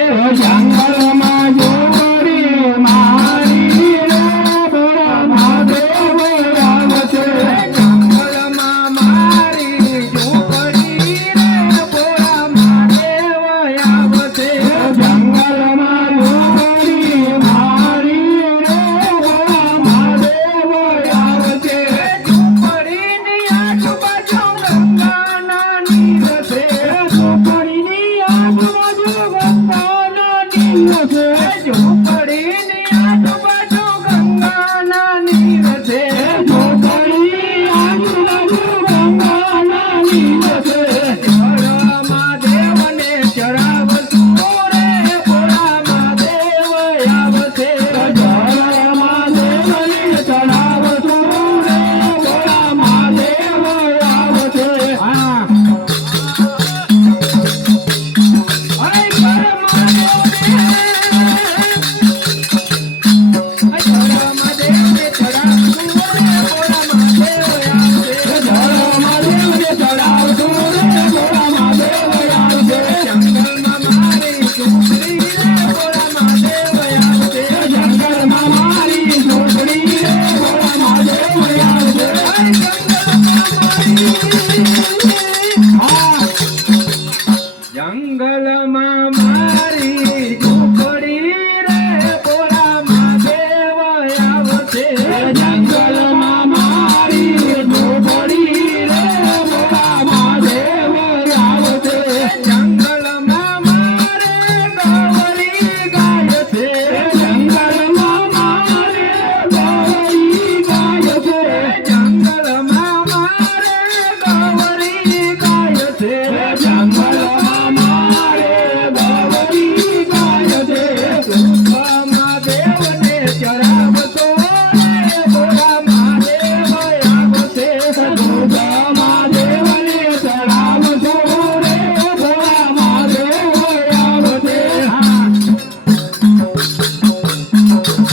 જંગલમાં जंगल माँ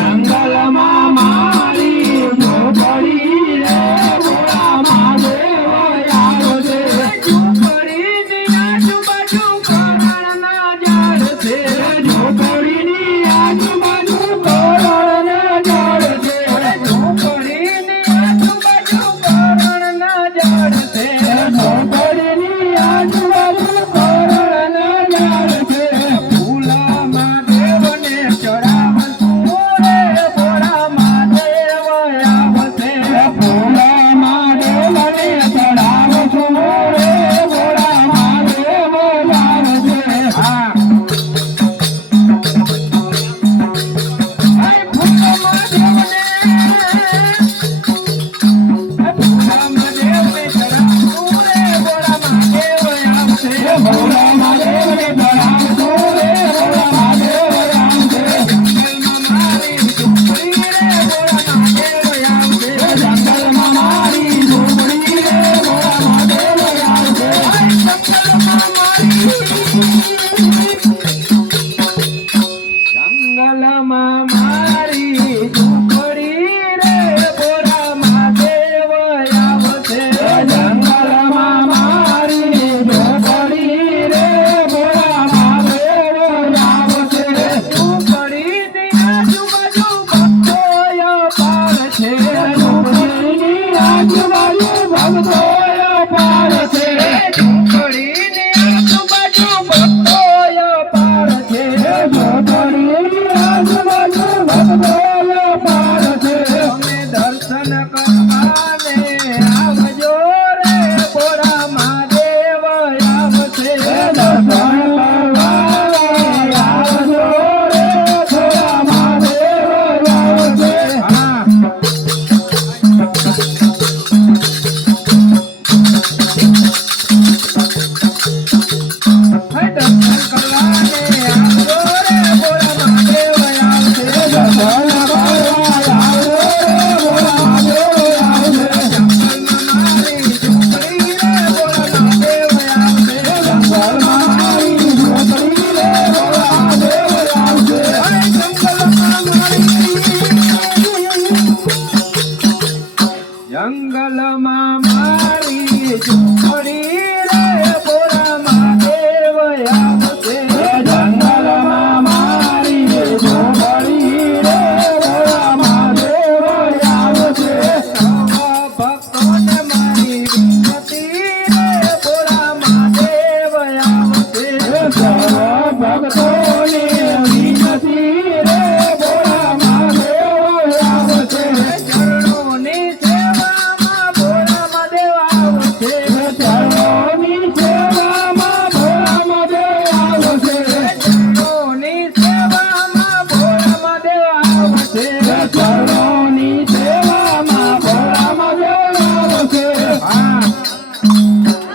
Ándala. Mangalam.